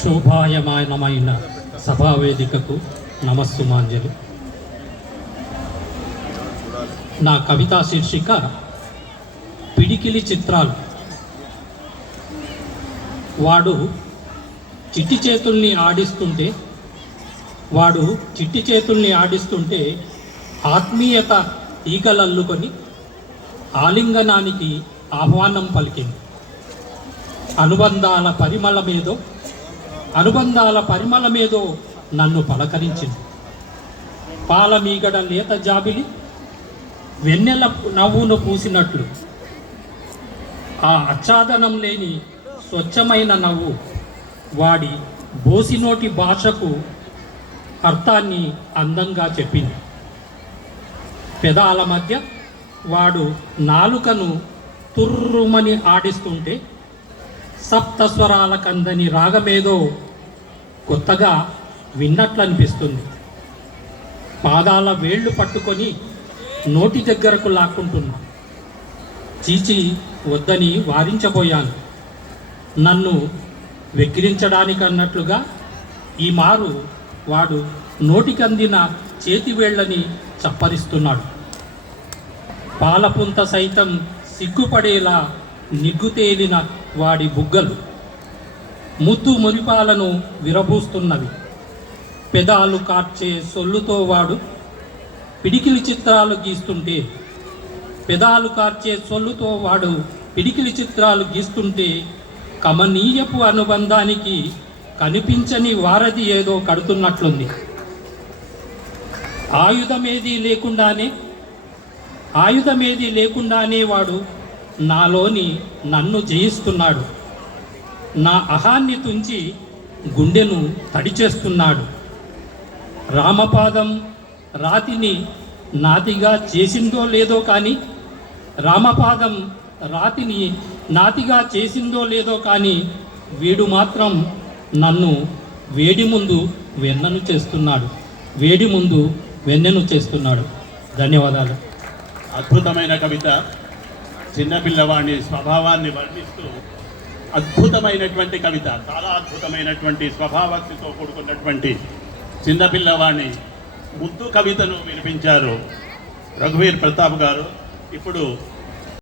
శోభాయమానమైన సభావేదికకు నమస్సుమాంజలి. నా కవితా శీర్షిక పిడికిలి చిత్రాలు. వాడు చిట్టి చేతుల్ని ఆడిస్తుంటే వాడు చిట్టి చేతుల్ని ఆడిస్తుంటే ఆత్మీయత ఈగలల్లుకొని ఆలింగనానికి ఆహ్వానం పలికింది. అనుబంధాల పరిమళమేదో అనుబంధాల పరిమళమేదో నన్ను పలకరించింది. పాలమీగడ లేత జాబిలి వెన్నెల నవ్వును పూసినట్లు. ఆ అచ్చాదనం లేని స్వచ్ఛమైన నవ్వు వాడి బోసినోటి భాషకు అర్థాన్ని అందంగా చెప్పింది. పెదాల మధ్య వాడు నాలుకను తుర్రుమని ఆడిస్తుంటే సప్త స్వరాల కందని రాగమేదో కొత్తగా విన్నట్లనిపిస్తుంది. పాదాల వేళ్ళు పట్టుకొని నోటి దగ్గరకు లాక్కుంటున్నా. చీచి వద్దని వారించబోయాను. నన్ను వెక్కిరించడానికి అన్నట్లుగా ఈ మారు వాడు నోటికందిన చేతి వేళ్ళని చప్పరిస్తున్నాడు. పాలపుంత సైతం సిగ్గుపడేలా నిగ్గుతేలిన వాడి బుగ్గలు ముద్దు మురిపాలను విరబూస్తున్నవి. పెదాలు కార్చే సొల్లుతో వాడు పిడికిలి చిత్రాలు గీస్తుంటే పెదాలు కార్చే సొల్లుతో వాడు పిడికిలి చిత్రాలు గీస్తుంటే కమనీయపు అనుబంధానికి కనిపించని వారధి ఏదో కడుతున్నట్లుంది. ఆయుధమేది లేకుండానే ఆయుధమేది లేకుండానే వాడు నాలోని నన్ను జయిస్తున్నాడు. నా అహాన్ని తుంచి గుండెను తడిచేస్తున్నాడు రామపాదం రాతిని నాతిగా చేసిందో లేదో కానీ రామపాదం రాతిని నాతిగా చేసిందో లేదో కానీ వీడు మాత్రం నన్ను వేడి ముందు వెన్నను చేస్తున్నాడు. వేడి ముందు వెన్నెను చేస్తున్నాడు. ధన్యవాదాలు. అద్భుతమైన కవిత. చిన్నపిల్లవాడి స్వభావాన్ని వర్ణిస్తూ అద్భుతమైనటువంటి కవిత చాలా అద్భుతమైనటువంటి స్వభావక్తితో కూడుకున్నటువంటి చిన్నపిల్లవాణి ముద్దు కవితను వినిపించారు రఘువీర్ ప్రతాప్ గారు. ఇప్పుడు